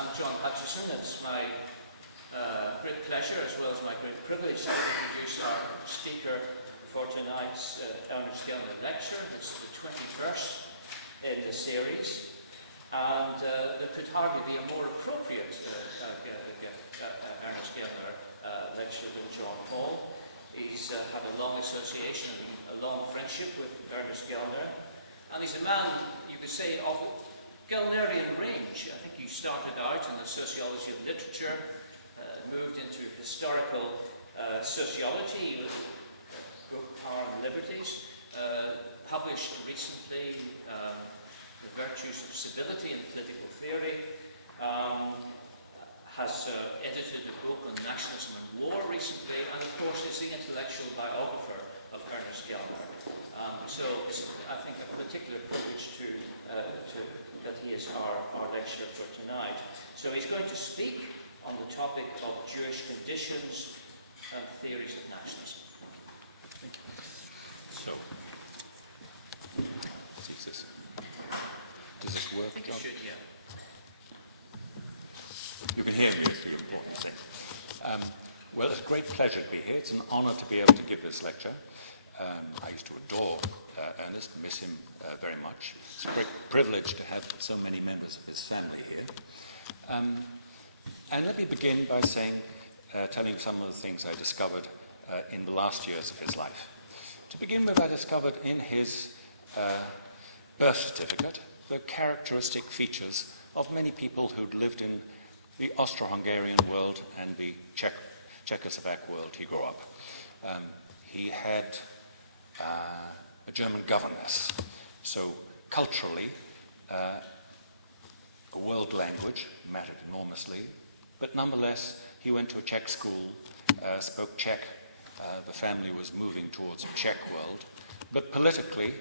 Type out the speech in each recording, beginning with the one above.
I'm John Hutchinson. It's my great pleasure as well as my great privilege to introduce our speaker for tonight's Ernest Gellner lecture. This is the 21st in the series, and there could hardly be a more appropriate Ernest Gellner lecture than John Paul. He's had a long association, a long friendship with Ernest Gellner, and he's a man, you could say, of Gellnerian range. I think he started out in the sociology of literature, moved into historical sociology, Growth, Power and Liberties, published recently The Virtues of Civility in Political Theory, has edited a book on nationalism and war recently, and of course is the intellectual biographer of Ernest Gellner. So it's, I think, a particular privilege that he is our lecturer for tonight. So he's going to speak on the topic of Jewish conditions and theories of nationalism. Thank you. So, does this work? I think it should, yeah. You can hear me. Well, it's a great pleasure to be here. It's an honor to be able to give this lecture. I used to adore Ernest, miss him very much. It's a great privilege to have so many members of his family here. And let me begin by telling you some of the things I discovered in the last years of his life. To begin with, I discovered in his birth certificate the characteristic features of many people who'd lived in the Austro-Hungarian world and the Czechoslovak world he grew up. He had a German governess, so culturally, a world language mattered enormously, but nonetheless, he went to a Czech school, spoke Czech. The family was moving towards a Czech world, but politically,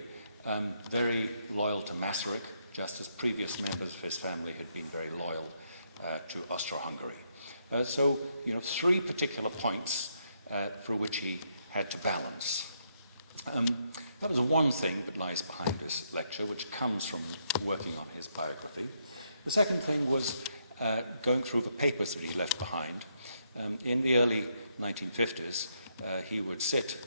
very loyal to Masaryk, just as previous members of his family had been very loyal to Austro-Hungary. So, three particular points for which he had to balance. That was one thing that lies behind this lecture, which comes from working on his biography. The second thing was going through the papers that he left behind. In the early 1950s, he would sit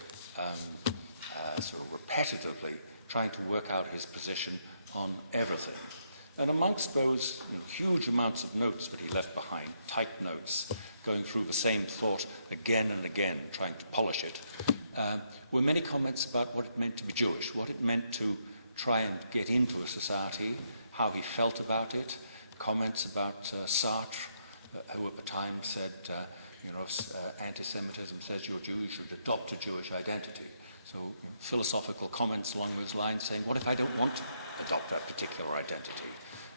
sort of repetitively trying to work out his position on everything. And amongst those huge amounts of notes that he left behind, typed notes, going through the same thought again and again, trying to polish it, were many comments about what it meant to be Jewish, what it meant to try and get into a society, how he felt about it, comments about Sartre, who at the time said, anti-Semitism says you're Jew, you should adopt a Jewish identity. So philosophical comments along those lines saying, what if I don't want to adopt that particular identity?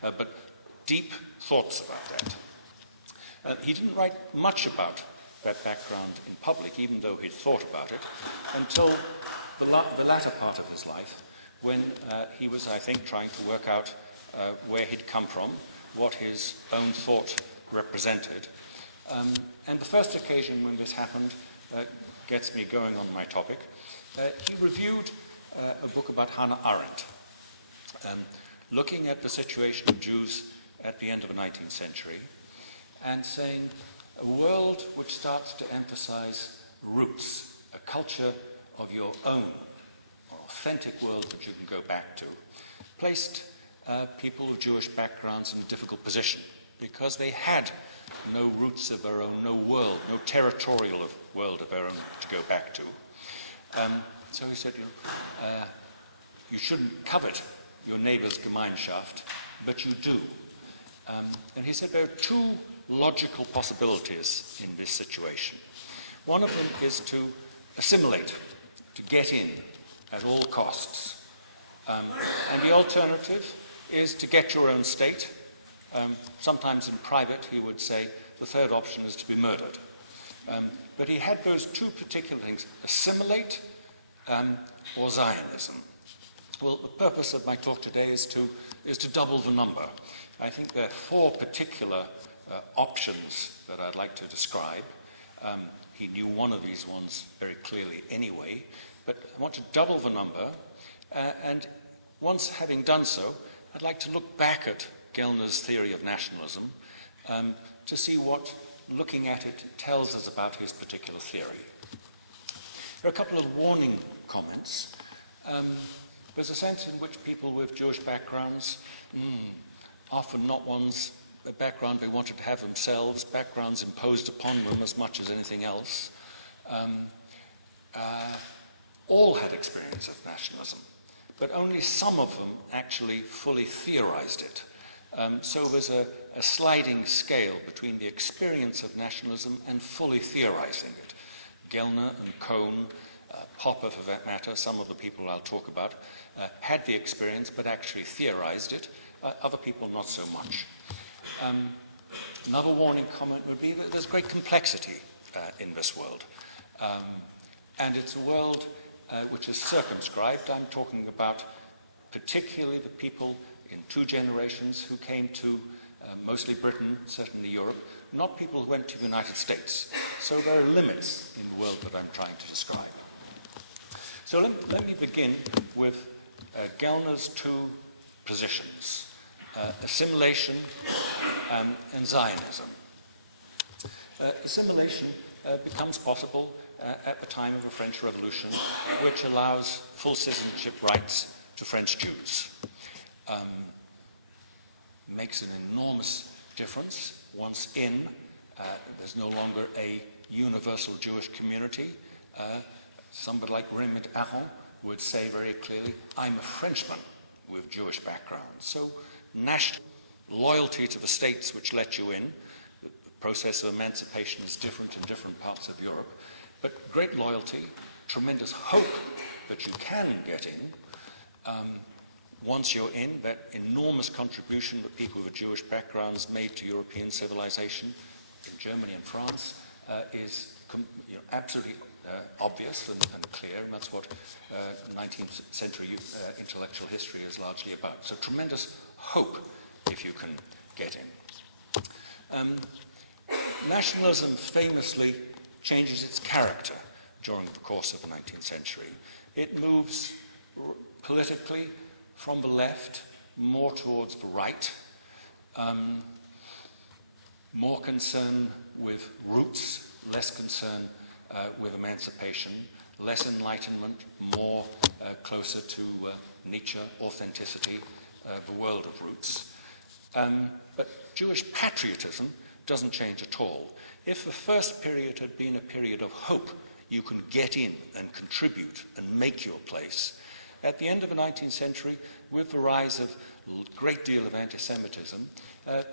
But deep thoughts about that. He didn't write much about that background in public, even though he'd thought about it, until the latter part of his life, when he was, I think, trying to work out where he'd come from, what his own thought represented. And the first occasion when this happened gets me going on my topic. He reviewed a book about Hannah Arendt, looking at the situation of Jews at the end of the 19th century and saying a world which starts to emphasize roots, a culture of your own, an authentic world that you can go back to, placed people of Jewish backgrounds in a difficult position because they had no roots of their own, no world, no territorial world of their own to go back to. So he said, you shouldn't covet your neighbor's Gemeinschaft, but you do. And he said there are two logical possibilities in this situation. One of them is to assimilate, to get in at all costs. And the alternative is to get your own state. Sometimes in private, he would say, the third option is to be murdered. But he had those two particular things, assimilate or Zionism. Well, the purpose of my talk today is to double the number. I think there are four particular options that I'd like to describe. He knew one of these ones very clearly anyway, but I want to double the number, and once having done so, I'd like to look back at Gellner's theory of nationalism to see what looking at it tells us about his particular theory. There are a couple of warning comments. There's a sense in which people with Jewish backgrounds, often not ones, a background they wanted to have themselves, backgrounds imposed upon them as much as anything else, all had experience of nationalism, but only some of them actually fully theorized it. So there's a sliding scale between the experience of nationalism and fully theorizing it. Gellner and Cohn, Popper for that matter, some of the people I'll talk about, had the experience but actually theorized it. Other people not so much. Another warning comment would be that there's great complexity in this world. And it's a world which is circumscribed. I'm talking about particularly the people in 2 generations who came to mostly Britain, certainly Europe, not people who went to the United States. So there are limits in the world that I'm trying to describe. So let me begin with Gellner's 2 positions, assimilation and Zionism. Assimilation becomes possible at the time of the French Revolution, which allows full citizenship rights to French Jews. Makes an enormous difference. Once in, there's no longer a universal Jewish community. Somebody like Raymond Aron would say very clearly, I'm a Frenchman with Jewish background. So national loyalty to the states which let you in. The process of emancipation is different in different parts of Europe. But great loyalty, tremendous hope that you can get in. Once you're in, that enormous contribution that people with Jewish backgrounds made to European civilization in Germany and France is absolutely obvious and clear. And that's what 19th century intellectual history is largely about. So tremendous hope if you can get in. Nationalism famously changes its character during the course of the 19th century. It moves politically from the left more towards the right, more concern with roots, less concern with emancipation, less enlightenment, more closer to Nietzsche, authenticity, the world of roots. But Jewish patriotism doesn't change at all. If the first period had been a period of hope, you can get in and contribute and make your place. At the end of the 19th century, with the rise of a great deal of anti-Semitism,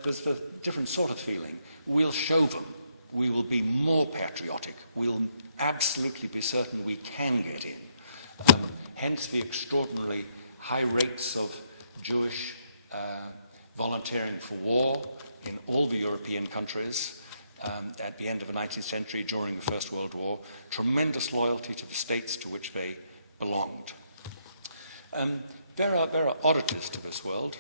there's a different sort of feeling. We'll show them. We will be more patriotic. We'll absolutely be certain we can get in. Hence the extraordinarily high rates of Jewish volunteering for war in all the European countries at the end of the 19th century, during the First World War, tremendous loyalty to the states to which they belonged. There are oddities to this world.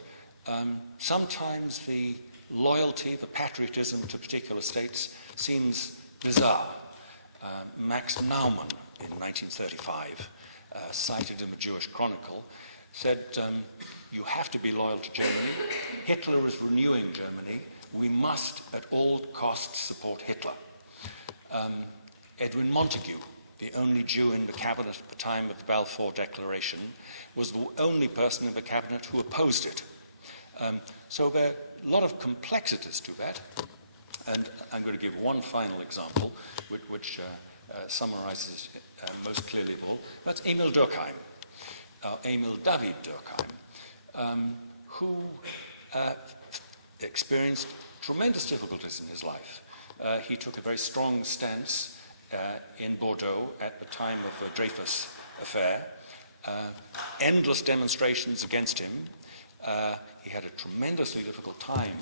Sometimes the loyalty, the patriotism to particular states seems bizarre. Max Naumann in 1935, cited in the Jewish Chronicle, said, you have to be loyal to Germany. Hitler is renewing Germany. We must at all costs support Hitler. Edwin Montagu, the only Jew in the cabinet at the time of the Balfour Declaration, was the only person in the cabinet who opposed it. So there are a lot of complexities to that. And I'm going to give one final example, which summarizes most clearly of all. That's Emil Durkheim, Emil David Durkheim, who experienced tremendous difficulties in his life. He took a very strong stance in Bordeaux at the time of the Dreyfus affair. Endless demonstrations against him. He had a tremendously difficult time.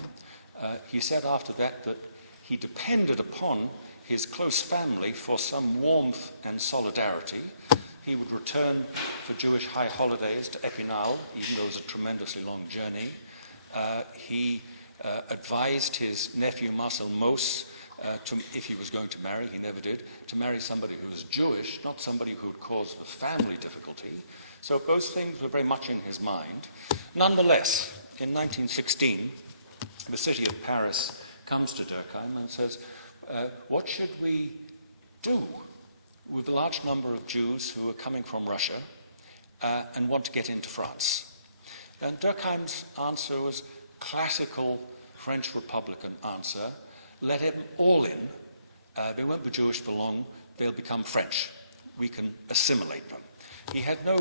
He said after that that he depended upon his close family for some warmth and solidarity. He would return for Jewish high holidays to Epinal, even though it was a tremendously long journey. He advised his nephew Marcel Mauss, if he was going to marry, he never did, to marry somebody who was Jewish, not somebody who would cause the family difficulty. So those things were very much in his mind. Nonetheless, in 1916, the city of Paris comes to Durkheim and says, what should we do with a large number of Jews who are coming from Russia and want to get into France? And Durkheim's answer was classical French Republican answer: let them all in. They won't be Jewish for long. They'll become French. We can assimilate them. He had no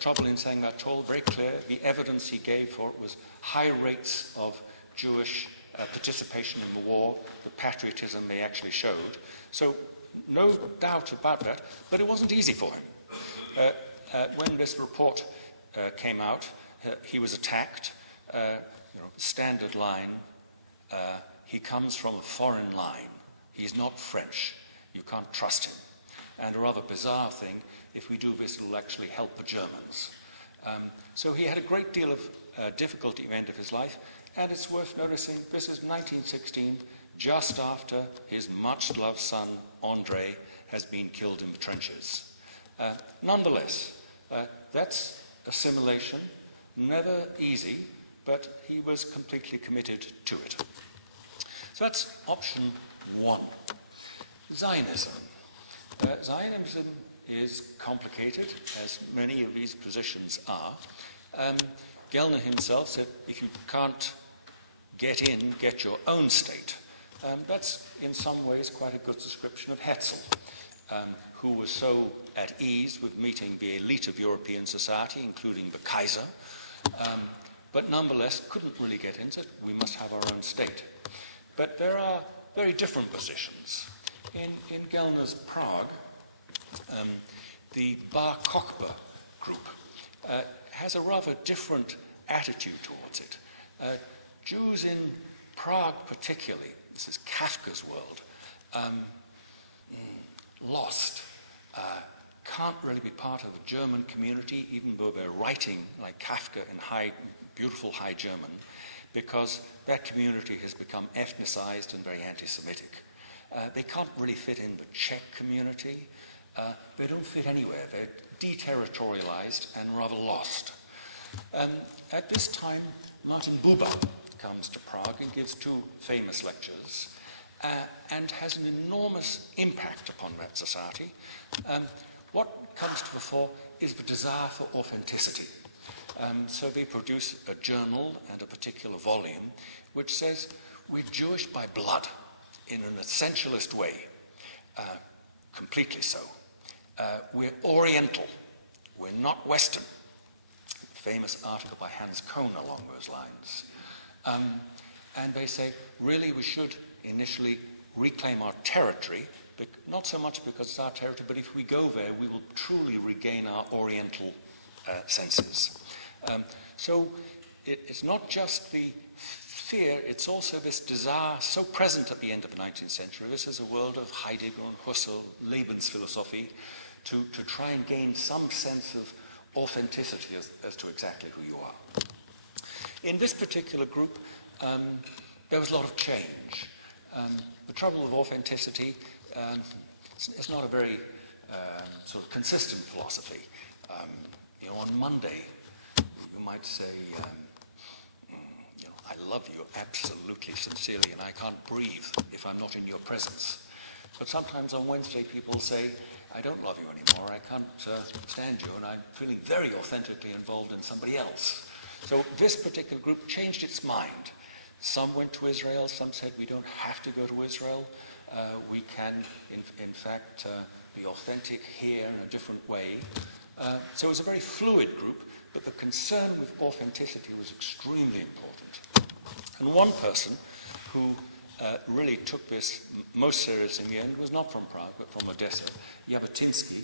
trouble in saying that at all. Very clear. The evidence he gave for it was high rates of Jewish participation in the war, the patriotism they actually showed. So no doubt about that. But it wasn't easy for him. When this report came out, he was attacked. Standard line. He comes from a foreign line. He's not French. You can't trust him. And a rather bizarre thing, if we do this, it'll actually help the Germans. So he had a great deal of difficulty at the end of his life, and it's worth noticing this is 1916, just after his much-loved son, André, has been killed in the trenches. Nonetheless, that's assimilation, never easy, but he was completely committed to it. So that's option one. Zionism. Zionism is complicated, as many of these positions are. Gellner himself said, if you can't get in, get your own state. That's in some ways quite a good description of Hetzel, who was so at ease with meeting the elite of European society, including the Kaiser, but nonetheless couldn't really get into it. We must have our own state. But there are very different positions. In Gellner's Prague, the Bar Kokhba group has a rather different attitude towards it. Jews in Prague particularly, this is Kafka's world, lost, can't really be part of the German community, even though they're writing like Kafka in beautiful high German, because that community has become ethnicized and very anti-Semitic. They can't really fit in the Czech community. They don't fit anywhere. They're deterritorialized and rather lost. At this time, Martin Buber comes to Prague and gives two famous lectures and has an enormous impact upon that society. What comes to the fore is the desire for authenticity. So they produce a journal and a particular volume which says, we're Jewish by blood in an essentialist way, completely so. We're Oriental, we're not Western. Famous article by Hans Kohn along those lines. And they say, really we should initially reclaim our territory, but not so much because it's our territory, but if we go there, we will truly regain our Oriental senses. So it's not just the fear, it's also this desire so present at the end of the 19th century. This is a world of Heidegger and Husserl, Lebensphilosophie, to try and gain some sense of authenticity as to exactly who you are. In this particular group, there was a lot of change. The trouble with authenticity is not a very sort of consistent philosophy. On Monday, you might say, I love you absolutely sincerely, and I can't breathe if I'm not in your presence. But sometimes on Wednesday, people say, I don't love you anymore, I can't stand you, and I'm feeling very authentically involved in somebody else. So this particular group changed its mind. Some went to Israel, some said we don't have to go to Israel. We can, in fact, be authentic here in a different way. So it was a very fluid group, but the concern with authenticity was extremely important. And one person who really took this most seriously in the end was not from Prague, but from Odessa, Jabotinsky,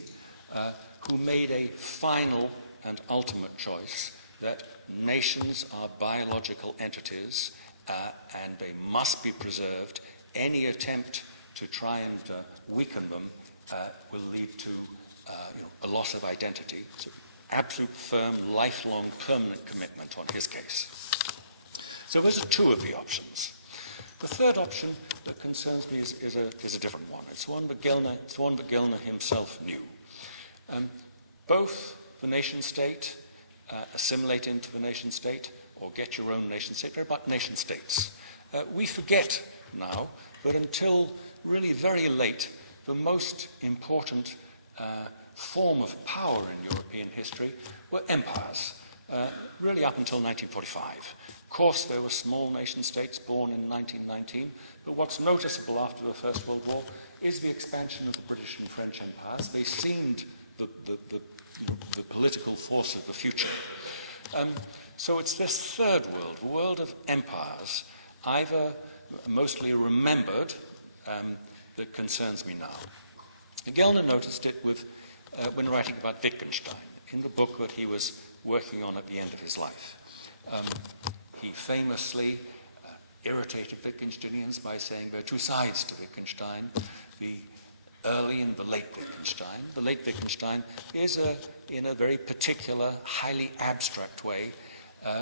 who made a final and ultimate choice that nations are biological entities and they must be preserved. Any attempt to try and weaken them will lead to a loss of identity. So absolute, firm, lifelong, permanent commitment on his case. So those are two of the options. The third option that concerns me is a different one. It's one that Gellner himself knew. Both the nation-state, assimilate into the nation-state, or get your own nation-state, they're about nation-states. We forget now that until really very late, the most important form of power in European history were empires, really up until 1945. Of course, there were small nation-states born in 1919, but what's noticeable after the First World War is the expansion of the British and French empires. They seemed the political force of the future. So it's this third world, the world of empires, either mostly remembered, that concerns me now. Gellner noticed it when writing about Wittgenstein, in the book that he was working on at the end of his life. He famously irritated Wittgensteinians by saying there are two sides to Wittgenstein, the early and the late Wittgenstein. The late Wittgenstein is, in a very particular, highly abstract way,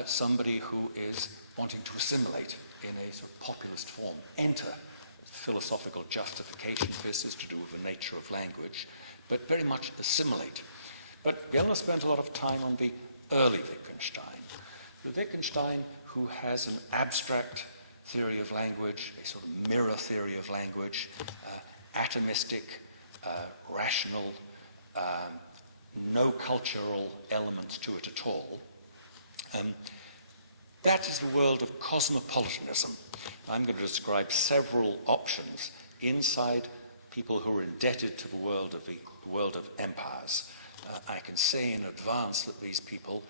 somebody who is wanting to assimilate in a sort of populist form, enter philosophical justification. This is to do with the nature of language, but very much assimilate. But Gellner spent a lot of time on the early Wittgenstein, the Wittgenstein who has an abstract theory of language, a sort of mirror theory of language, atomistic, rational, no cultural elements to it at all. That is the world of cosmopolitanism. I'm going to describe several options inside people who are indebted to the world of empires. I can say in advance that these people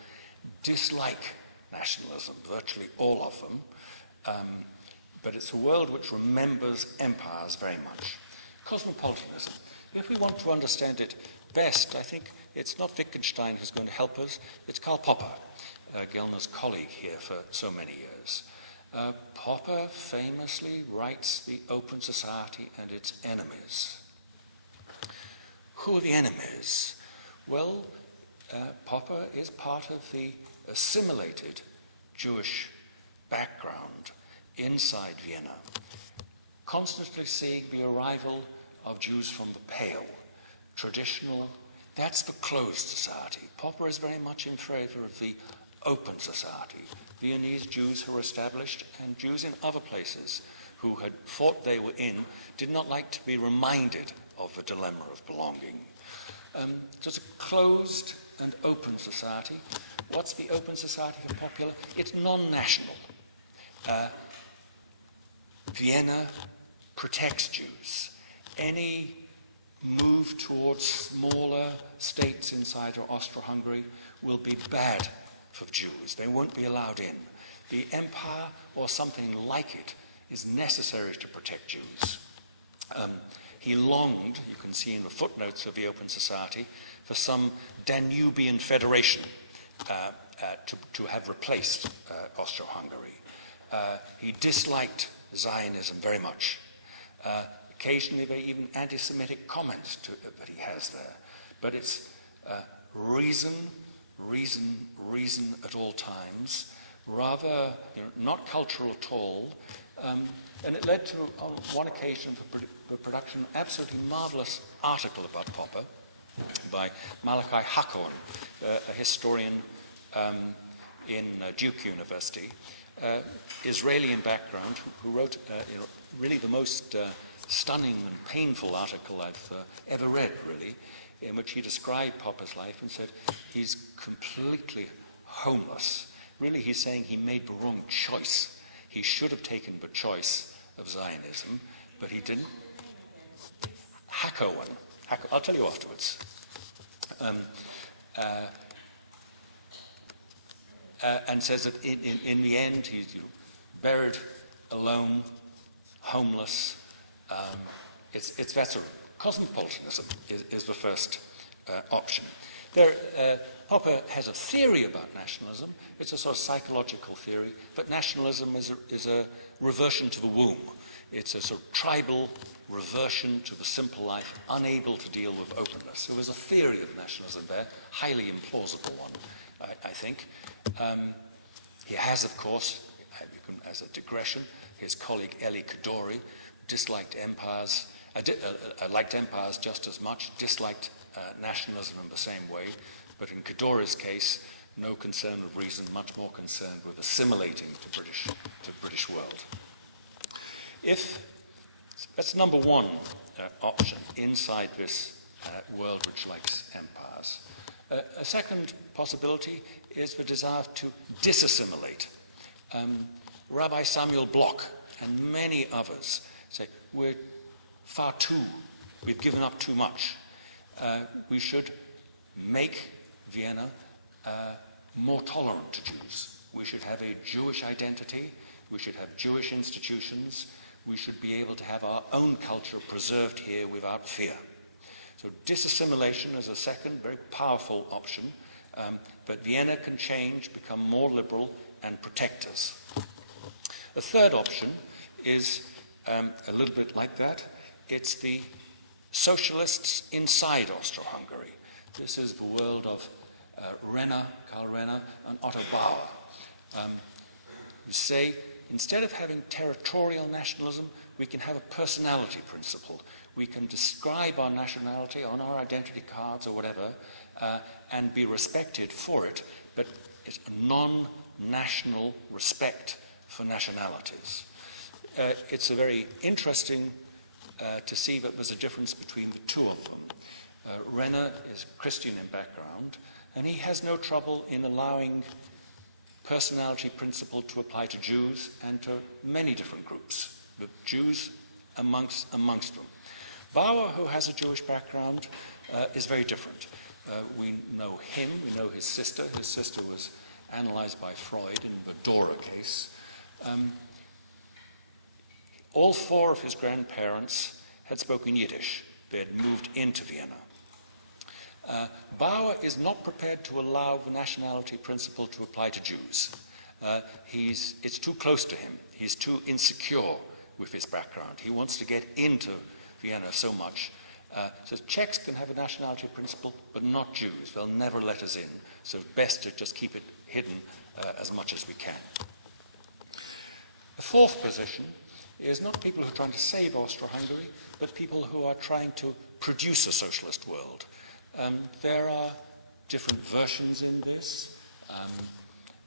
dislike nationalism, virtually all of them, but it's a world which remembers empires very much. Cosmopolitanism. If we want to understand it best, I think it's not Wittgenstein who's going to help us, it's Karl Popper, Gellner's colleague here for so many years. Popper famously writes The Open Society and Its Enemies. Who are the enemies? Well, Popper is part of the assimilated Jewish background inside Vienna, constantly seeing the arrival of Jews from the Pale, traditional. That's the closed society. Popper is very much in favor of the open society. Viennese Jews who were established and Jews in other places who had thought they were in did not like to be reminded of the dilemma of belonging. So it's a closed and open society. What's the open society for Popper? It's non-national. Vienna protects Jews. Any move towards smaller states inside Austro-Hungary will be bad for Jews. They won't be allowed in. The empire, or something like it, is necessary to protect Jews. He longed, you can see in the footnotes of the Open Society, for some Danubian federation to have replaced Austro-Hungary. He disliked Zionism very much. Occasionally there are even anti-Semitic comments that he has there. But it's reason at all times, rather not cultural at all. And it led to, on one occasion, the production of an absolutely marvelous article about Popper by Malachi Hacohen, a historian in Duke University, Israeli in background, who wrote really the most stunning and painful article I've ever read, really, in which he described Popper's life and said he's completely homeless. Really, he's saying he made the wrong choice. He should have taken the choice of Zionism, but he didn't. Hacohen. I'll tell you afterwards. And says that in the end he's buried alone, homeless. It's that sort of cosmopolitanism is the first option. Popper has a theory about nationalism. It's a sort of psychological theory, but nationalism is a reversion to the womb. It's a sort of tribal reversion to the simple life, unable to deal with openness. There was a theory of nationalism there, highly implausible one, I think. He has, of course, as a digression, his colleague Elie Kadori disliked empires, liked empires just as much, disliked nationalism in the same way, but in Kadori's case, no concern with reason, much more concerned with assimilating to British world. That's number one option inside this world which likes empires. A second possibility is the desire to disassimilate. Rabbi Samuel Bloch and many others say, we've given up too much. We should make Vienna more tolerant to Jews. We should have a Jewish identity. We should have Jewish institutions. We should be able to have our own culture preserved here without fear. So disassimilation is a second very powerful option, but Vienna can change, become more liberal, and protect us. A third option is a little bit like that. It's the socialists inside Austro-Hungary. This is the world of Karl Renner, and Otto Bauer. You say, instead of having territorial nationalism, we can have a personality principle. We can describe our nationality on our identity cards or whatever, and be respected for it, but it's a non-national respect for nationalities. It's a very interesting to see that there's a difference between the two of them. Renner is Christian in background, and he has no trouble in allowing personality principle to apply to Jews and to many different groups, but Jews amongst them. Bauer, who has a Jewish background, is very different. We know him, we know his sister. His sister was analyzed by Freud in the Dora case. All four of his grandparents had spoken Yiddish. They had moved into Vienna. Bauer is not prepared to allow the nationality principle to apply to Jews. It's too close to him. He's too insecure with his background. He wants to get into Vienna so much. Says Czechs can have a nationality principle, but not Jews. They'll never let us in. So it's best to just keep it hidden as much as we can. The fourth position is not people who are trying to save Austro-Hungary, but people who are trying to produce a socialist world. There are different versions in this.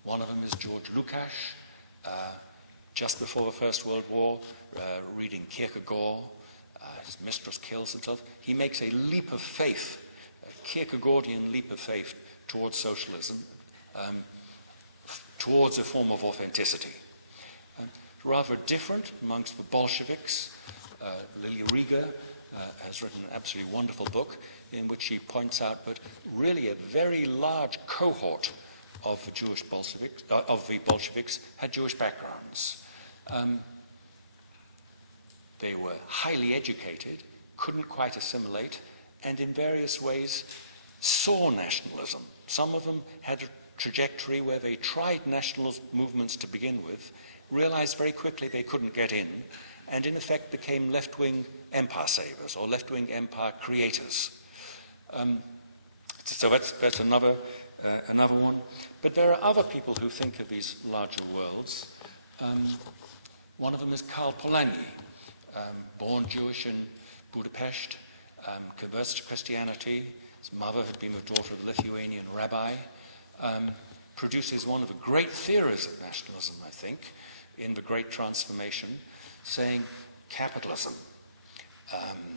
One of them is George Lukács, just before the First World War, reading Kierkegaard. His mistress kills himself. He makes a leap of faith, a Kierkegaardian leap of faith towards socialism, towards a form of authenticity. Rather different amongst the Bolsheviks. Lily Rieger has written an absolutely wonderful book in which she points out that really a very large cohort of the Bolsheviks had Jewish backgrounds. They were highly educated, couldn't quite assimilate, and in various ways saw nationalism. Some of them had a trajectory where they tried nationalist movements to begin with, realized very quickly they couldn't get in, and in effect became left-wing empire savers or left-wing empire creators. So that's another one. But there are other people who think of these larger worlds. One of them is Karl Polanyi, born Jewish in Budapest, converts to Christianity. His mother had been the daughter of a Lithuanian rabbi. Produces one of the great theories of nationalism, I think, in The Great Transformation, saying capitalism.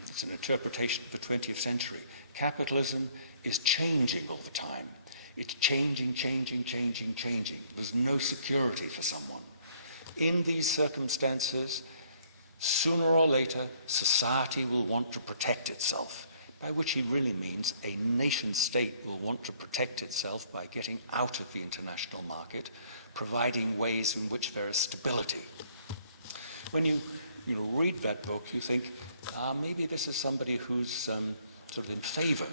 It's an interpretation of the 20th century. Capitalism is changing all the time. It's changing. There's no security for someone. In these circumstances, sooner or later, society will want to protect itself, by which he really means a nation-state will want to protect itself by getting out of the international market, providing ways in which there is stability. When you read that book, you think, maybe this is somebody who's sort of in favor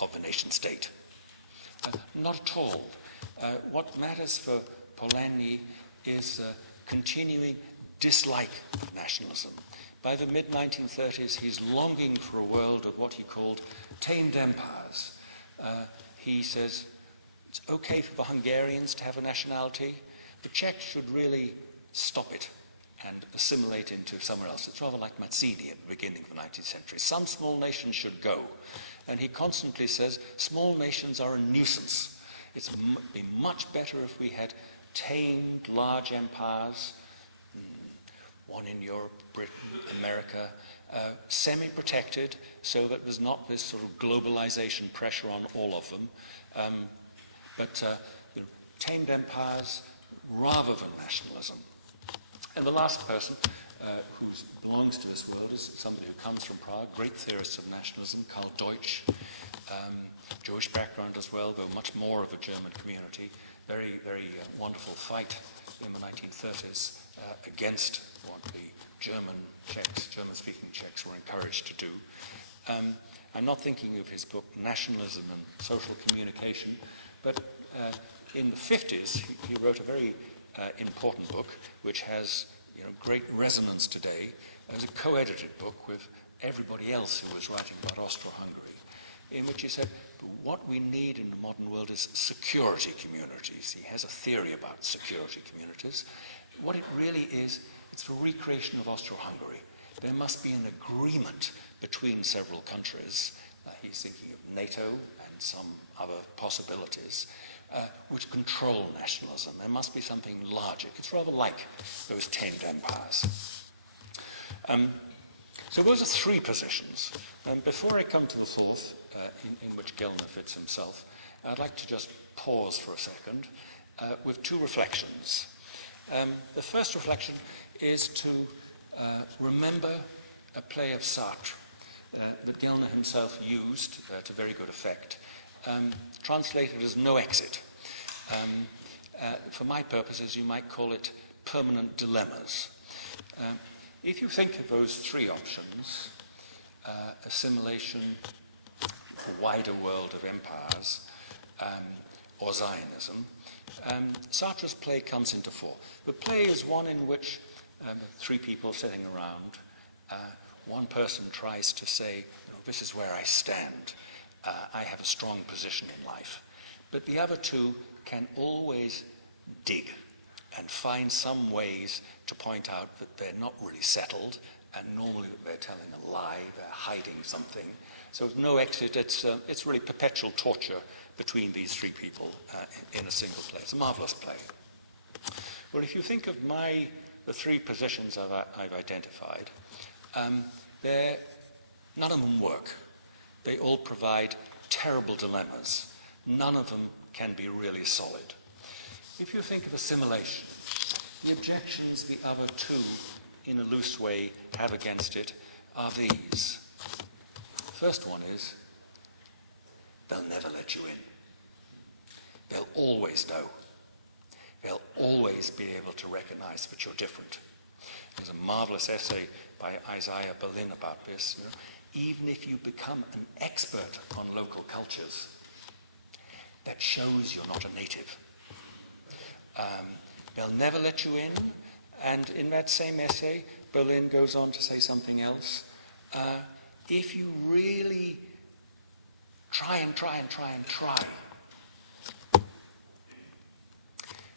of the nation-state. Not at all. What matters for Polanyi is continuing dislike of nationalism. By the mid-1930s, he's longing for a world of what he called tamed empires. He says, it's okay for the Hungarians to have a nationality. The Czechs should really stop it and assimilate into somewhere else. It's rather like Mazzini at the beginning of the 19th century. Some small nations should go. And he constantly says, small nations are a nuisance. It's be much better if we had tamed large empires. one in Europe, Britain, America, semi-protected, so that there's not this sort of globalization pressure on all of them, but tamed empires rather than nationalism. And the last person who belongs to this world is somebody who comes from Prague, great theorist of nationalism, Karl Deutsch, Jewish background as well, though much more of a German community. Very, very wonderful fight in the 1930s against what the German-speaking Czechs were encouraged to do. I'm not thinking of his book Nationalism and Social Communication, but in the 50s he wrote a very important book which has great resonance today. It was a co-edited book with everybody else who was writing about Austro-Hungary, in which he said, what we need in the modern world is security communities. He has a theory about security communities. What it really is, it's the recreation of Austro-Hungary. There must be an agreement between several countries. He's thinking of NATO and some other possibilities, which control nationalism. There must be something larger. It's rather like those tamed empires. So those are three positions. Before I come to the fourth, in which Gellner fits himself, I'd like to just pause for a second with two reflections. The first reflection is to remember a play of Sartre that Gellner himself used to very good effect, translated as No Exit. For my purposes, you might call it permanent dilemmas. If you think of those three options, assimilation, a wider world of empires, or Zionism, Sartre's play comes into four. The play is one in which three people sitting around, one person tries to say, this is where I stand. I have a strong position in life. But the other two can always dig and find some ways to point out that they're not really settled, and normally they're telling a lie, they're hiding something. So no exit, it's really perpetual torture between these three people in a single play. It's a marvelous play. Well, if you think of the three positions I've identified, none of them work. They all provide terrible dilemmas. None of them can be really solid. If you think of assimilation, the objections the other two, in a loose way, have against it are these. The first one is, they'll never let you in. They'll always know. They'll always be able to recognize that you're different. There's a marvelous essay by Isaiah Berlin about this. Even if you become an expert on local cultures, that shows you're not a native. They'll never let you in, and in that same essay, Berlin goes on to say something else. If you really try,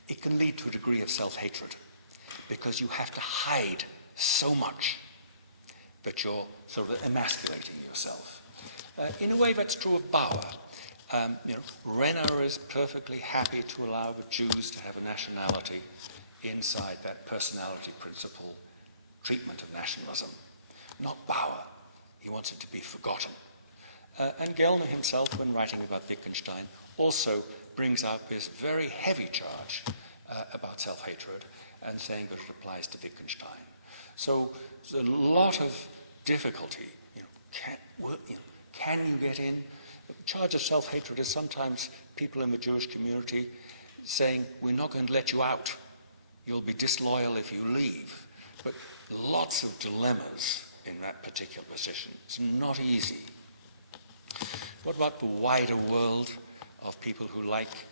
it can lead to a degree of self-hatred, because you have to hide so much that you're sort of emasculating yourself. In a way, that's true of Bauer. Renner is perfectly happy to allow the Jews to have a nationality inside that personality principle treatment of nationalism. Not Bauer. He wants it to be forgotten. And Gellner himself, when writing about Wittgenstein, also brings out this very heavy charge about self-hatred and saying that it applies to Wittgenstein. So there's a lot of difficulty. Can you get in? The charge of self-hatred is sometimes people in the Jewish community saying, we're not going to let you out. You'll be disloyal if you leave. But lots of dilemmas in that particular position. It's not easy. What about the wider world of people who like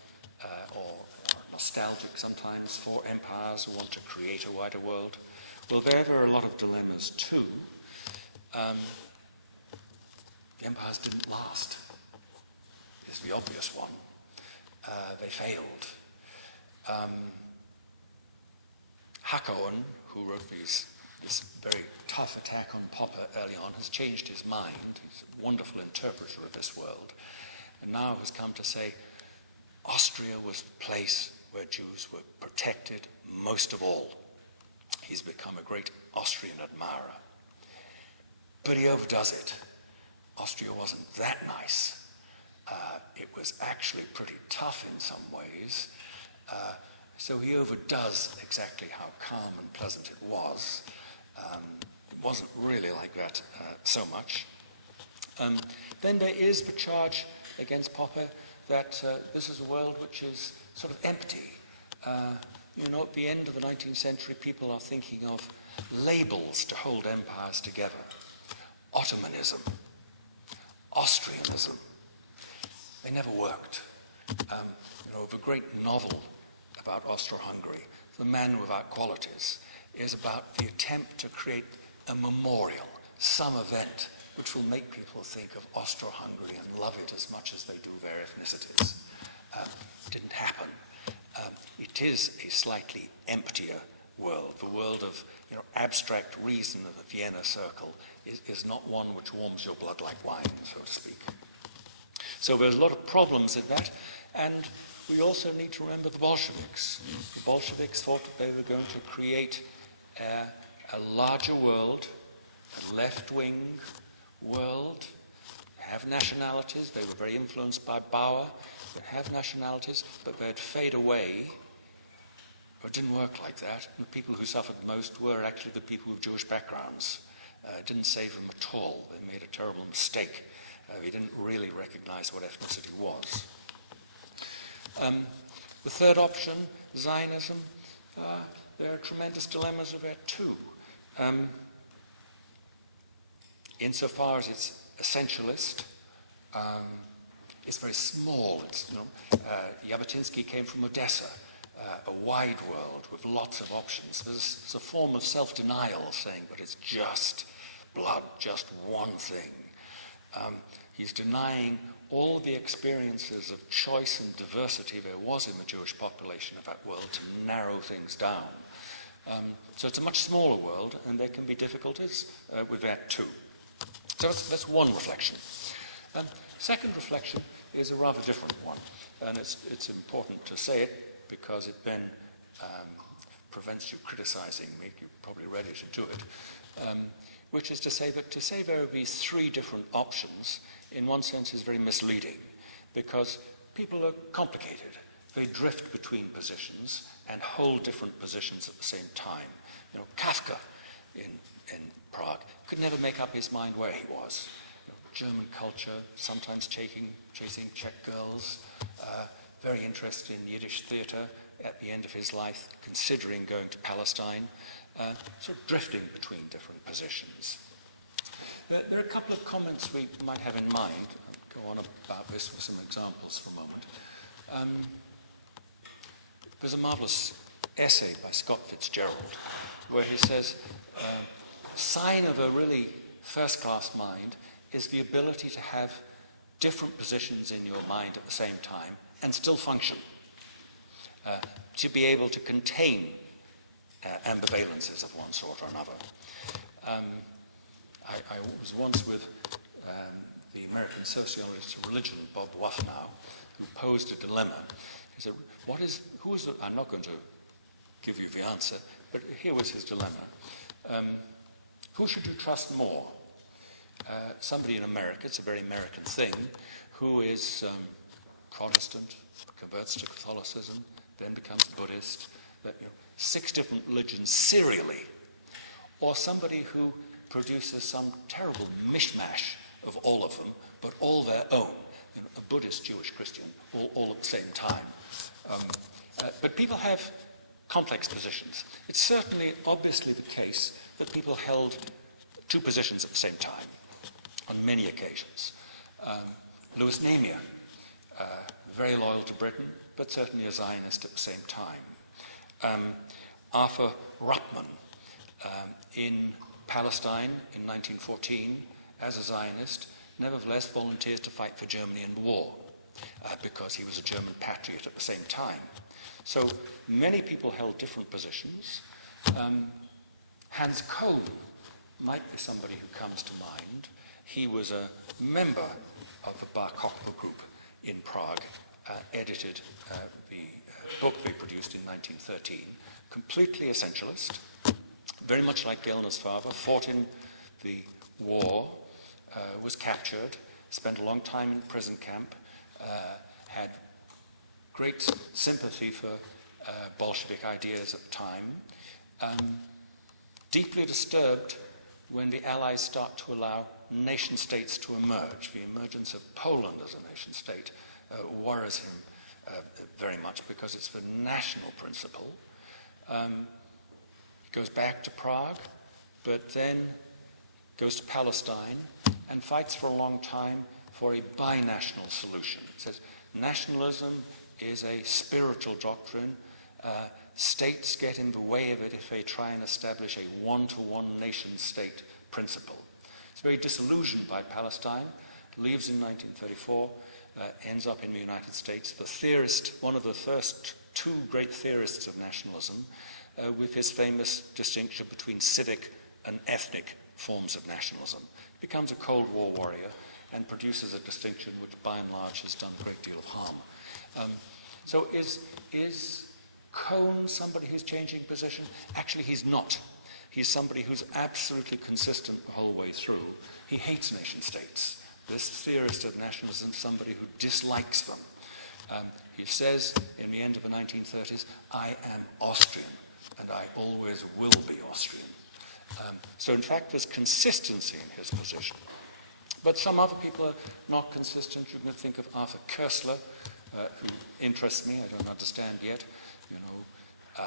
or are nostalgic sometimes for empires, who want to create a wider world? Well, there are a lot of dilemmas too. The empires didn't last. Is the obvious one. They failed. Hackon, who wrote this very tough attack on Popper early on, has changed his mind. He's a wonderful interpreter of this world, and now has come to say Austria was the place where Jews were protected most of all. He's become a great Austrian admirer. But he overdoes it. Austria wasn't that nice. It was actually pretty tough in some ways. So he overdoes exactly how calm and pleasant it was. It wasn't really like that so much. Then there is the charge against Popper that this is a world which is sort of empty. At the end of the 19th century, people are thinking of labels to hold empires together. Ottomanism, Austrianism. They never worked. The great novel about Austro-Hungary, The Man Without Qualities, is about the attempt to create a memorial, some event, which will make people think of Austro-Hungary and love it as much as they do their ethnicities. It didn't happen. It is a slightly emptier world. The world of abstract reason of the Vienna Circle is not one which warms your blood like wine, so to speak. So there's a lot of problems in that, and we also need to remember the Bolsheviks. The Bolsheviks thought that they were going to create a larger world, a left-wing world, have nationalities. They were very influenced by Bauer. They'd have nationalities, but they'd fade away. But it didn't work like that. The people who suffered most were actually the people with Jewish backgrounds. It didn't save them at all. They made a terrible mistake. They didn't really recognize what ethnicity was. The third option, Zionism, there are tremendous dilemmas of it too. Insofar as it's essentialist, it's very small. Jabotinsky came from Odessa, a wide world with lots of options. There's a form of self-denial saying, but it's just blood, just one thing. He's denying all the experiences of choice and diversity there was in the Jewish population of that world to narrow things down. So it's a much smaller world, and there can be difficulties with that too. So that's one reflection. Second reflection is a rather different one, and it's important to say it because it then prevents you criticizing me. You're probably ready to do it. Which is to say that there are these three different options, in one sense, is very misleading, because people are complicated. They drift between positions and hold different positions at the same time. Kafka in Prague could never make up his mind where he was. German culture, sometimes chasing Czech girls, very interested in Yiddish theatre at the end of his life, considering going to Palestine, sort of drifting between different positions. There are a couple of comments we might have in mind. I'll go on about this with some examples for a moment. There's a marvelous essay by Scott Fitzgerald where he says, sign of a really first-class mind is the ability to have different positions in your mind at the same time and still function. To be able to contain ambivalences of one sort or another. I was once with the American sociologist of religion, Bob Wafnow, who posed a dilemma. He said, I'm not going to give you the answer, but here was his dilemma. Who should you trust more? Somebody in America, it's a very American thing, who is Protestant, converts to Catholicism, then becomes Buddhist, 6 different religions serially, or somebody who produces some terrible mishmash of all of them, but all their own, a Buddhist, Jewish, Christian, all at the same time. But people have complex positions. It's certainly, obviously the case that people held 2 positions at the same time, on many occasions. Louis Namier, very loyal to Britain, but certainly a Zionist at the same time. Arthur Ruppman, in Palestine in 1914, as a Zionist, nevertheless volunteers to fight for Germany in the war, because he was a German patriot at the same time. So many people held different positions. Hans Kohn might be somebody who comes to mind. He was a member of the Bar Kokhba group in Prague, edited the book they produced in 1913, completely essentialist, very much like Gellner's father, fought in the war, was captured, spent a long time in prison camp, had great sympathy for Bolshevik ideas at the time, deeply disturbed when the Allies start to allow nation-states to emerge. The emergence of Poland as a nation-state worries him very much because it's the national principle. He goes back to Prague, but then goes to Palestine and fights for a long time for a binational solution. It says nationalism is a spiritual doctrine. States get in the way of it if they try and establish a one-to-one nation-state principle. He's very disillusioned by Palestine, leaves in 1934, ends up in the United States, the theorist, one of the first two great theorists of nationalism, with his famous distinction between civic and ethnic forms of nationalism. He becomes a Cold War warrior and produces a distinction which by and large has done a great deal of harm. So is Cohn somebody who's changing position? Actually, he's not. He's somebody who's absolutely consistent the whole way through. He hates nation-states. This theorist of nationalism, somebody who dislikes them. He says in the end of the 1930s, I am Austrian, and I always will be Austrian. So in fact, there's consistency in his position. But some other people are not consistent. You can think of Arthur Koestler, who interests me, I don't understand yet. You know,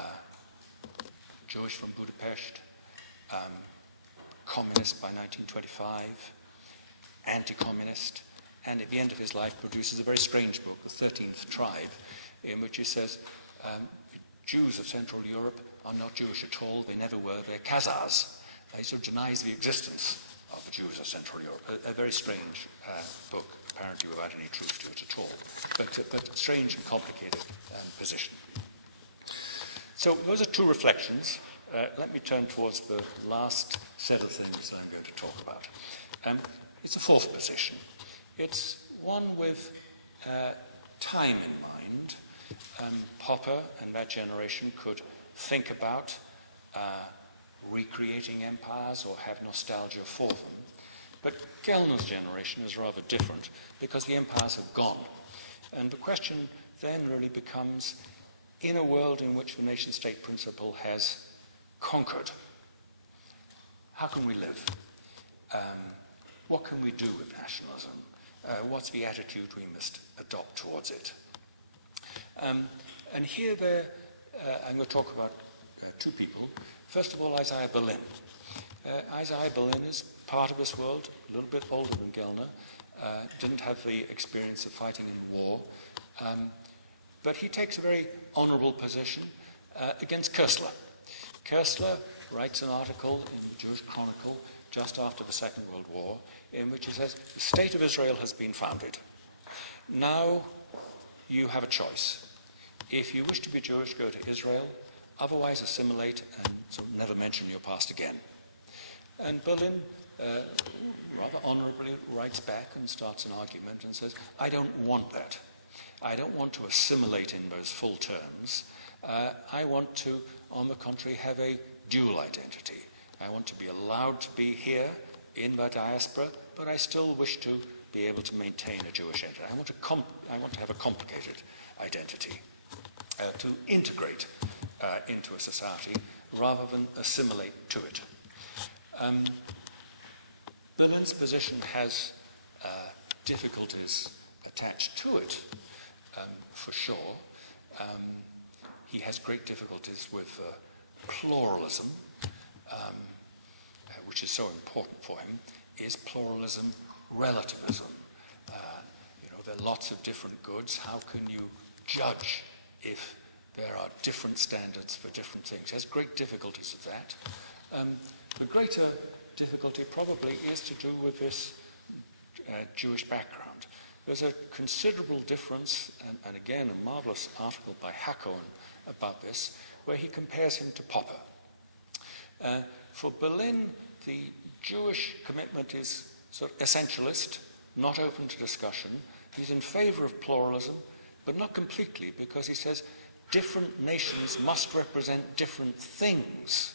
Jewish from Budapest, communist by 1925, anti-communist, and at the end of his life produces a very strange book, The 13th Tribe, in which he says, Jews of Central Europe are not Jewish at all, they never were, they're Khazars. He sort of denies the existence of the Jews of Central Europe. A very strange book, apparently without any truth to it at all, but strange and complicated position. So those are two reflections. Let me turn towards the last set of things that I'm going to talk about. It's a fourth position. It's one with time in mind. Popper and that generation could think about recreating empires or have nostalgia for them. But Gellner's generation is rather different because the empires have gone. And the question then really becomes, in a world in which the nation-state principle has conquered, how can we live? What can we do with nationalism? What's the attitude we must adopt towards it? And here I'm going to talk about two people. First of all, Isaiah Berlin. Isaiah Berlin is part of this world, a little bit older than Gellner, didn't have the experience of fighting in war, but he takes a very honourable position against Koestler. Koestler writes an article in the Jewish Chronicle just after the Second World War in which he says, the state of Israel has been founded. Now you have a choice. If you wish to be Jewish, go to Israel, otherwise assimilate and sort of never mention your past again. And Berlin rather honourably writes back and starts an argument and says, I don't want that. I don't want to assimilate in those full terms. I want to, on the contrary, have a dual identity. I want to be allowed to be here in the diaspora, but I still wish to be able to maintain a Jewish identity. I want to have a complicated identity, to integrate into a society rather than assimilate to it. Berlin's position has difficulties attached to it, for sure. He has great difficulties with pluralism, which is so important for him. Is pluralism relativism? There are lots of different goods. How can you judge if there are different standards for different things? He has great difficulties with that. The greater difficulty probably is to do with this Jewish background. There's a considerable difference, and again a marvelous article by Hutchinson about this, where he compares him to Popper. For Berlin, the Jewish commitment is sort of essentialist, not open to discussion. He's in favor of pluralism, but not completely, because he says different nations must represent different things.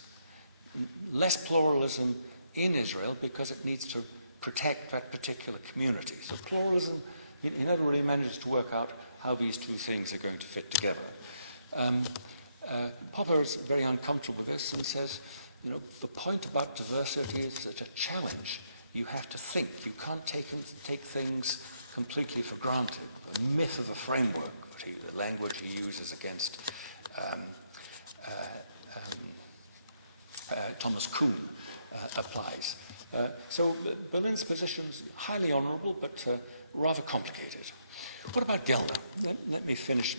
less pluralism in Israel because it needs to protect that particular community. So pluralism, he never really manages to work out how these two things are going to fit together. Popper is very uncomfortable with this and says, the point about diversity is such a challenge. You have to think. You can't take things completely for granted. The myth of the framework, the language he uses against Thomas Kuhn applies. So Berlin's position is highly honourable, but rather complicated. What about Gellner? Let me finish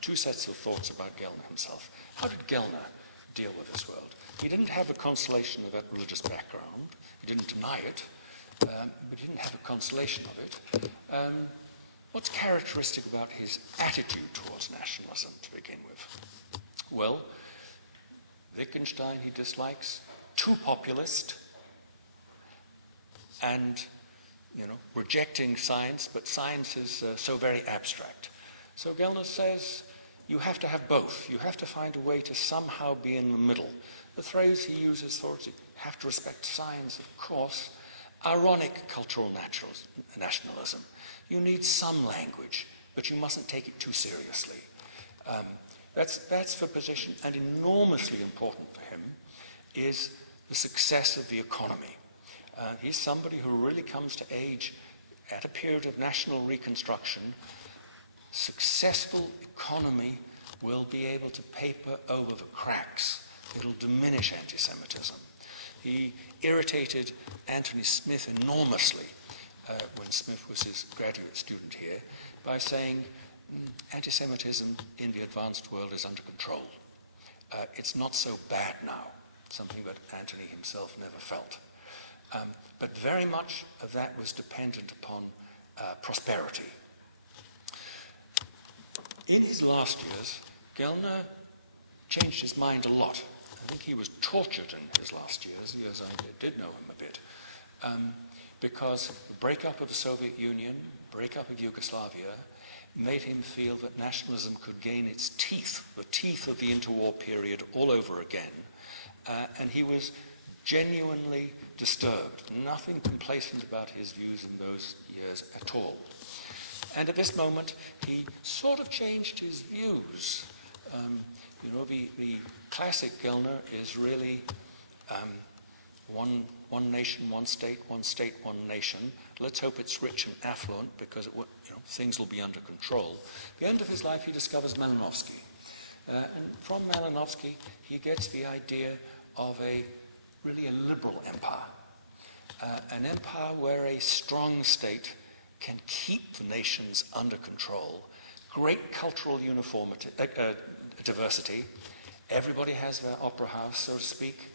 two sets of thoughts about Gellner himself. How did Gellner deal with this world? He didn't have a constellation of that religious background. He didn't deny it, but he didn't have a constellation of it. What's characteristic about his attitude towards nationalism to begin with? Well, Wittgenstein he dislikes, too populist, and rejecting science, but science is so very abstract. So Gellner says you have to have both. You have to find a way to somehow be in the middle. The phrase he uses for it, you have to respect science, of course. Ironic cultural nationalism. You need some language, but you mustn't take it too seriously. That's the position, and enormously important for him is the success of the economy. He's somebody who really comes to age at a period of national reconstruction. Successful economy will be able to paper over the cracks. It'll diminish anti-Semitism. He irritated Anthony Smith enormously when Smith was his graduate student here by saying anti-Semitism in the advanced world is under control. It's not so bad now, something that Anthony himself never felt. But very much of that was dependent upon prosperity. In his last years, Gellner changed his mind a lot. I think he was tortured in his last years I did know him a bit, because the breakup of the Soviet Union, breakup of Yugoslavia, made him feel that nationalism could gain its teeth, the teeth of the interwar period, all over again, and he was genuinely disturbed. Nothing complacent about his views in those years at all. And at this moment, he sort of changed his views. The classic Gellner is really one nation, one state, one nation. Let's hope it's rich and affluent because things will be under control. At the end of his life, he discovers Malinowski. And from Malinowski, he gets the idea of really a liberal empire. An empire where a strong state can keep the nations under control. Great cultural uniformity, diversity. Everybody has their opera house, so to speak.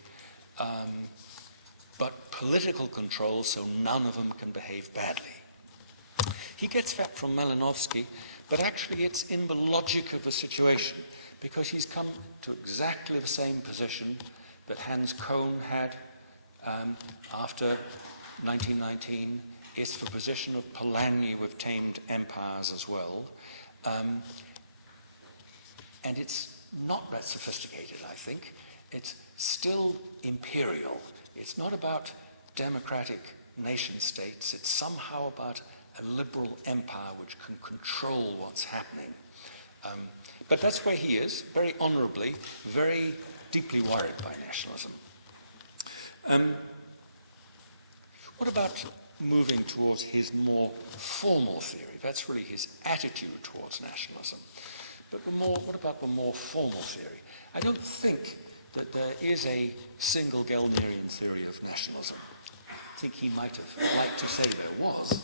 But political control, so none of them can behave badly. He gets that from Malinowski, but actually it's in the logic of the situation, because he's come to exactly the same position that Hans Kohn had after 1919. It's the position of Polanyi with tamed empires as well. And it's not that sophisticated, I think. It's still imperial. It's not about democratic nation states. It's somehow about a liberal empire which can control what's happening. But that's where he is, very honorably, very deeply worried by nationalism. What about moving towards his more formal theory? That's really his attitude towards nationalism. But what about the more formal theory? I don't think that there is a single Gellnerian theory of nationalism. I think he might have liked to say there was.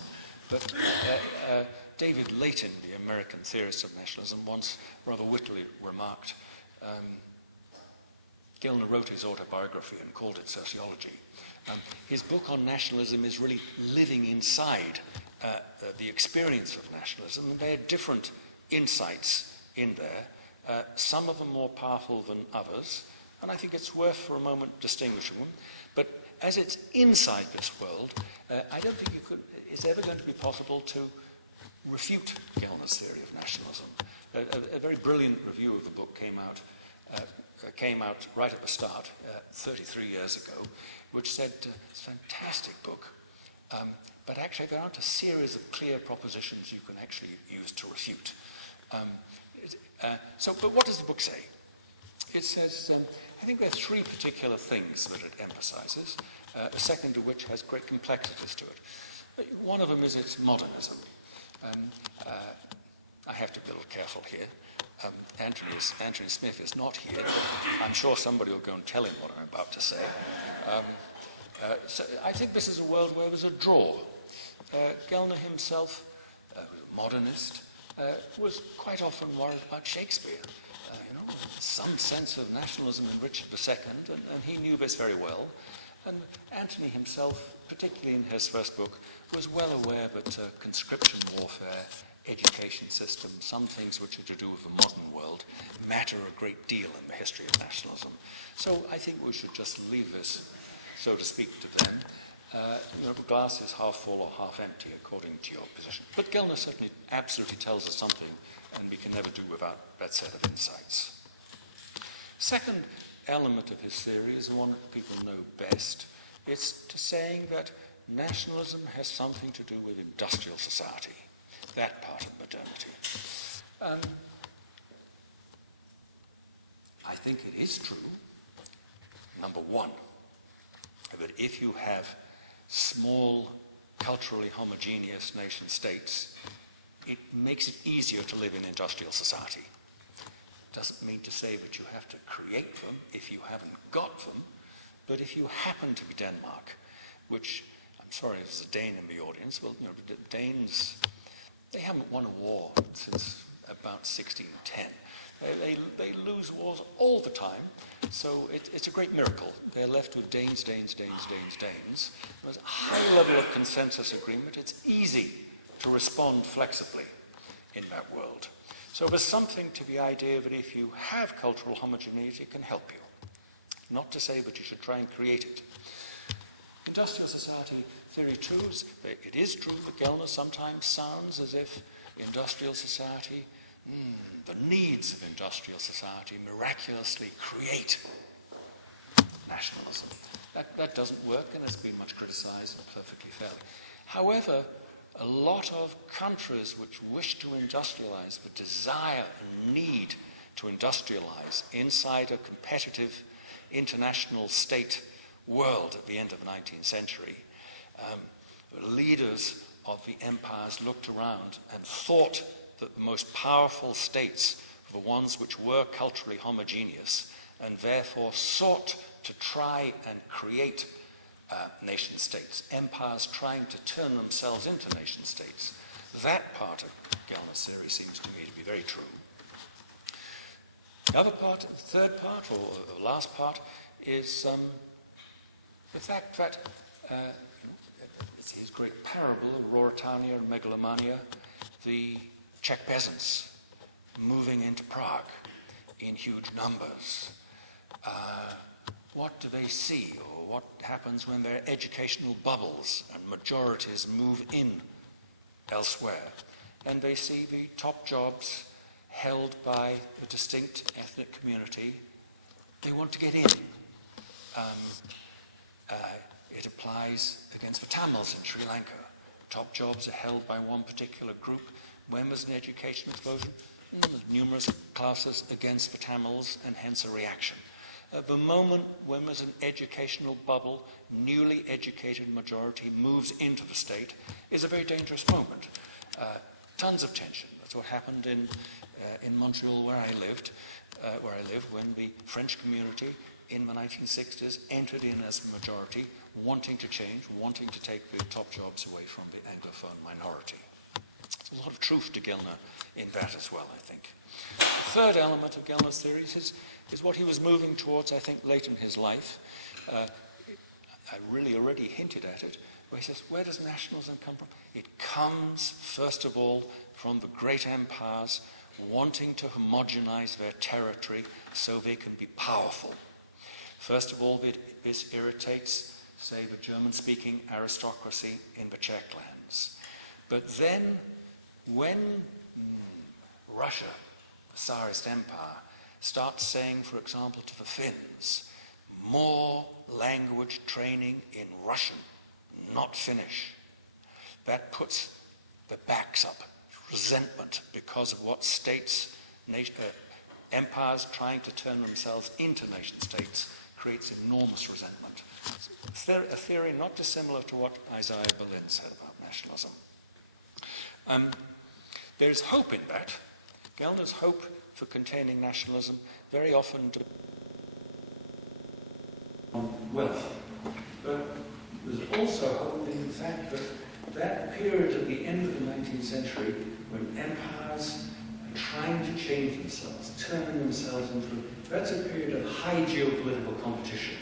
But David Leighton, the American theorist of nationalism, once rather wittily remarked, Gellner wrote his autobiography and called it Sociology. His book on nationalism is really living inside the experience of nationalism. There are different insights in there, some of them more powerful than others, and I think it's worth for a moment distinguishing them. But as it's inside this world, I don't think it's ever going to be possible to refute Gellner's theory of nationalism. A very brilliant review of the book came out came out right at the start, 33 years ago, which said, it's a fantastic book, but actually there aren't a series of clear propositions you can actually use to refute. But what does the book say? It says, I think there are three particular things that it emphasizes, the second of which has great complexities to it. One of them is its modernism. I have to be a little careful here. Anthony Smith is not here, but I'm sure somebody will go and tell him what I'm about to say. So I think this is a world where there's a draw. Gellner himself, modernist, was quite often worried about Shakespeare. Some sense of nationalism in Richard II, and he knew this very well. And Anthony himself, particularly in his first book, was well aware that conscription warfare, education system, some things which are to do with the modern world, matter a great deal in the history of nationalism. So I think we should just leave this, so to speak, to them. The glass is half full or half empty, according to your position. But Gellner certainly absolutely tells us something, and we can never do without that set of insights. Second element of his theory is the one that people know best. It's to saying that nationalism has something to do with industrial society, that part of modernity. I think it is true, number one, that if you have small, culturally homogeneous nation states, it makes it easier to live in industrial society. Doesn't mean to say that you have to create them if you haven't got them, but if you happen to be Denmark, which, I'm sorry if there's a Dane in the audience, well, the Danes, they haven't won a war since about 1610. They lose wars all the time, so it's a great miracle. They're left with Danes. There's a high level of consensus agreement. It's easy to respond flexibly in that world. So there's something to the idea that if you have cultural homogeneity, it can help you. Not to say that you should try and create it. Industrial society theory too, it is true that Gellner sometimes sounds as if industrial society, the needs of industrial society miraculously create nationalism. That doesn't work, and it's been much criticized and perfectly fairly. However, a lot of countries which wish to industrialize, the desire and need to industrialize inside a competitive international state world at the end of the 19th century, leaders of the empires looked around and thought that the most powerful states were the ones which were culturally homogeneous, and therefore sought to try and create nation states, empires trying to turn themselves into nation states. That part of Gellner's theory seems to me to be very true. The other part, the third part, or the last part, is the fact that it's his great parable of Ruritania and megalomania, the Czech peasants moving into Prague in huge numbers. What do they see, or what happens when there are educational bubbles and majorities move in elsewhere? And they see the top jobs held by a distinct ethnic community. They want to get in. It applies against the Tamils in Sri Lanka. Top jobs are held by one particular group. When there's an education explosion, there's numerous classes against the Tamils, and hence a reaction. At the moment when there's an educational bubble, newly educated majority moves into the state, is a very dangerous moment. Tons of tension. That's what happened in Montreal, where I live, when the French community in the 1960s entered in as a majority, wanting to change, wanting to take the top jobs away from the Anglophone minority. There's a lot of truth to Gellner in that as well, I think. The third element of Gellner's theories is what he was moving towards, I think, late in his life. I really already hinted at it, where he says, where does nationalism come from? It comes, first of all, from the great empires wanting to homogenize their territory so they can be powerful. First of all, this irritates, say, the German-speaking aristocracy in the Czech lands. But then, when Russia, the Tsarist Empire, starts saying, for example, to the Finns, more language training in Russian, not Finnish. That backs up resentment because of what states, empires trying to turn themselves into nation states creates enormous resentment. It's a theory not dissimilar to what Isaiah Berlin said about nationalism. There's hope in that. Gellner's hope for containing nationalism very often wealth. But there's also hope in the fact that that period at the end of the 19th century when empires are trying to change themselves, turning themselves into, that's a period of high geopolitical competition.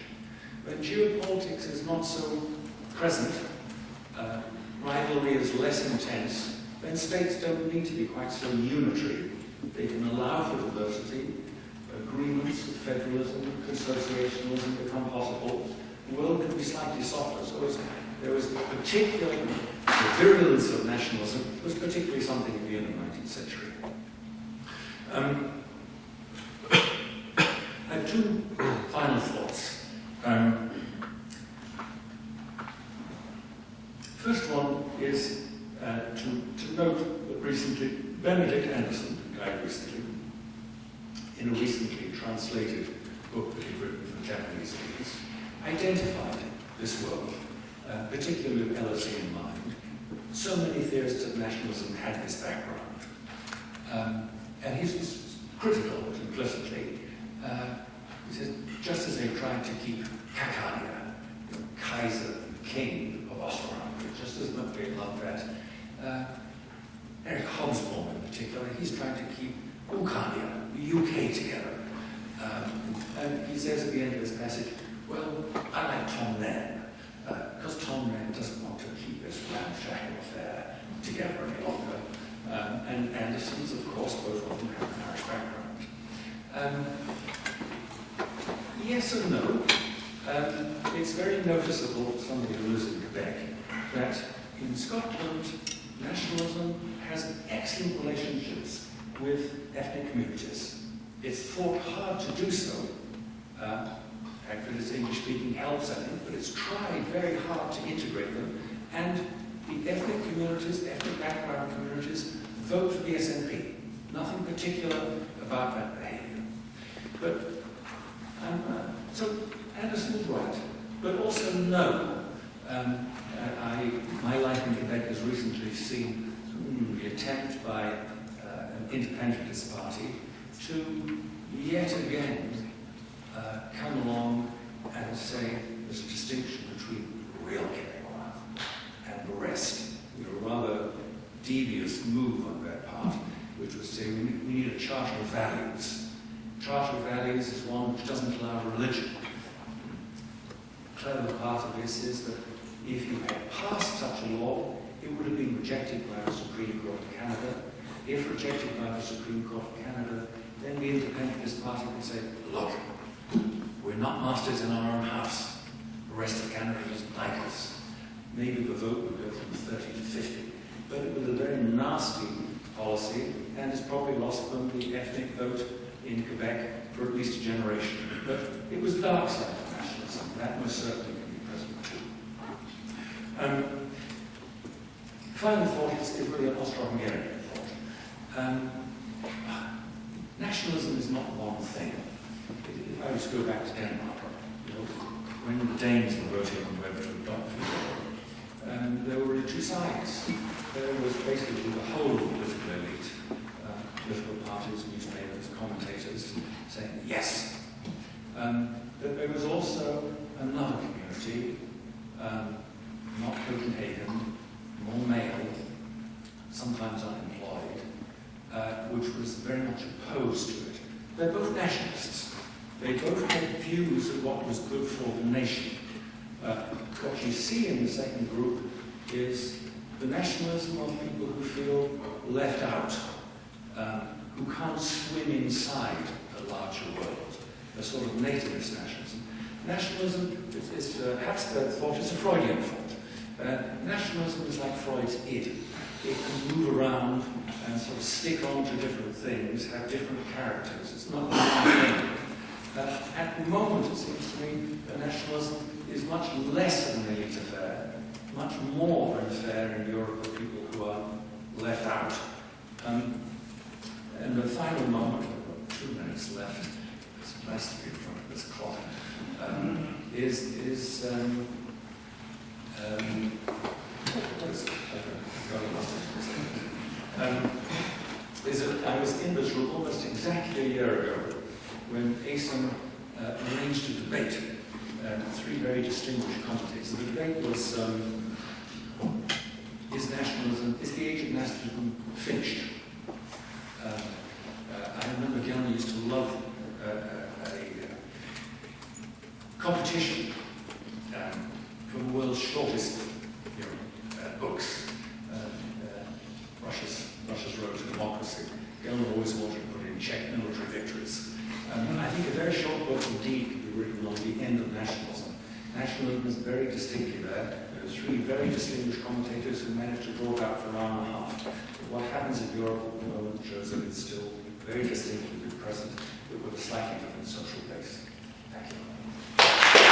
When geopolitics is not so present, rivalry is less intense, then states don't need to be quite so unitary. They can allow for diversity. Agreements with federalism, consociationalism become possible. The world can be slightly softer. So there was particularly, the virulence of nationalism was particularly something at the end of the 19th century. I have two final thoughts. First one is to note that recently, Benedict Anderson, who died recently, in a recently translated book that he'd written for Japanese readers, identified this world, particularly with LSE in mind. So many theorists of nationalism had this background. And he's critical of it implicitly. He says, just as they tried to keep Kakania, Kaiser, king of Austria-Hungary, just as McGill loved that. Eric Hobsbawm in particular, he's trying to keep Ukania, the UK together. And he says at the end of this passage, well, I like Tom Wren, because Tom Wren doesn't want to keep this ramshackle affair together any longer. And Anderson's, of course, both of them have an Irish background. Yes and no. It's very noticeable for somebody who lives in Quebec that in Scotland, nationalism has excellent relationships with ethnic communities. It's thought hard to do so. In fact, that it's English-speaking helps, I think, but it's tried very hard to integrate them. And the ethnic communities, ethnic background communities, vote for the SNP. Nothing particular about that behaviour. But so Anderson is right, but also no. My life in Quebec has recently seen the attempt by an independentist party to yet again come along and say there's a distinction between real Quebecois and the rest. A rather devious move on their part, which was to say we need a charter of values. Charter of values is one which doesn't allow religion. The clever part of this is that if you had passed such a law, it would have been rejected by the Supreme Court of Canada. If rejected by the Supreme Court of Canada, then the independentist party would say, look, we're not masters in our own house. The rest of Canada doesn't like us. Maybe the vote would go from 30 to 50. But it was a very nasty policy, and it's probably lost them the ethnic vote in Quebec for at least a generation. But it was the dark side of nationalism. That most certainly can be present too. Final thought is really an Austro-Hungarian thought. Nationalism is not one thing. If I was to go back to Denmark, when the Danes were voting on whether to adopt the law, there were really two sides. There was basically the whole political elite, political parties, newspapers, commentators, saying yes. But there was also another community, not Copenhagen, more male, sometimes unemployed, which was very much opposed to it. They're both nationalists. They both had views of what was good for the nation. What you see in the second group is the nationalism of people who feel left out, who can't swim inside a larger world, a sort of nativist nationalism. Nationalism is perhaps the thought, it's a Freudian thought. Nationalism is like Freud's id. It can move around and sort of stick on to different things, have different characters. It's not the same thing. At the moment, it seems to me, that nationalism is much less of an elite affair, much more an affair in Europe of people who are left out. And the final moment, I've got 2 minutes left, it's nice to be in front of this clock, I was in this room almost exactly a year ago when ASEN arranged a debate, 3 very distinguished commentators. The debate was, is the age of nationalism finished? I remember Gellner used to love a competition for the world's shortest books. Russia's Road to Democracy. Gellner always wanted to put in Czech military victories. I think a very short book indeed could be written on the end of nationalism. Nationalism is very distinctly there. There are 3 very distinguished commentators who managed to draw it out for an hour and a half. But what happens in Europe at the moment shows that it's still very distinctly present, but with a slightly different social base. Thank you.